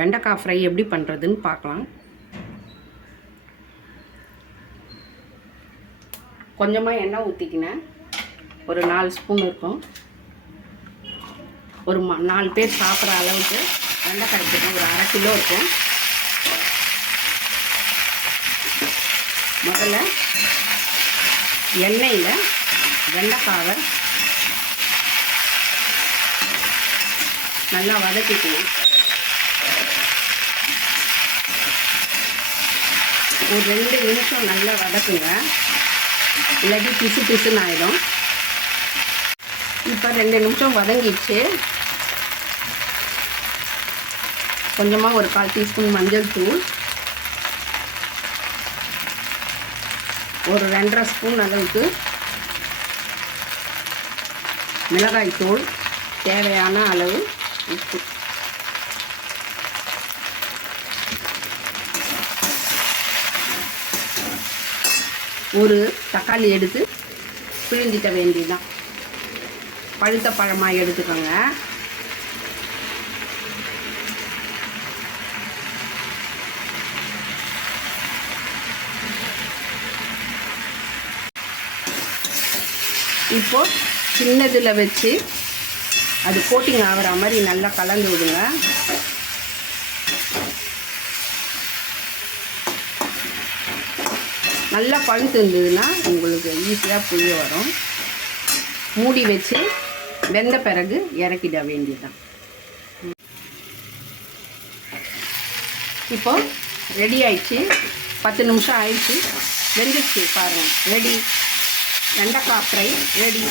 வெண்டைக்காய் ஃப்ரை எப்படி பண்ணுறதுன்னு பார்க்கலாம். கொஞ்சமாக எண்ணெய் ஊற்றிக்கினேன். ஒரு 4 ஸ்பூன் இருக்கும். ஒரு 4 பேர் சாப்பிட்ற அளவுக்கு வெண்டைக்காய் எடுத்துக்கணும். ஒரு 1/2 கிலோ இருக்கும். முதல்ல எண்ணெயில் வெண்டைக்காவை நல்லா வதக்கிக்கணும். ஒரு 2 நிமிஷம் நல்லா வதக்குங்க, இல்லாட்டி பிசு பிசுன்னு ஆகிடும். இப்போ 2 நிமிஷம் வதங்கிடுச்சு. கொஞ்சமாக ஒரு 1/4 டீஸ்பூன் மஞ்சள் தூள், ஒரு 2.5 ஸ்பூன் அளவுக்கு மிளகாய் தூள், தேவையான அளவு உப்பு, ஒரு தக்காளி எடுத்து பிழிஞ்சிட்ட வேண்டியதுதான். பழுத்த பழமாக எடுத்துக்கோங்க. இப்போ சின்னதில் வச்சு அது கோட்டிங் ஆகிற மாதிரி நல்லா கலந்து விடுங்க. நல்லா பழுத்து இருந்ததுன்னா உங்களுக்கு ஈஸியாக புளிய வரும். மூடி வச்சு வெந்த பிறகு இறக்கிட வேண்டியதுதான். இப்போ ரெடி ஆயிடுச்சு. 10 நிமிஷம் ஆயிடுச்சு. வெந்துச்சு பாருங்கள். ரெடி. வெண்டைக்காய் ஃப்ரை ரெடி.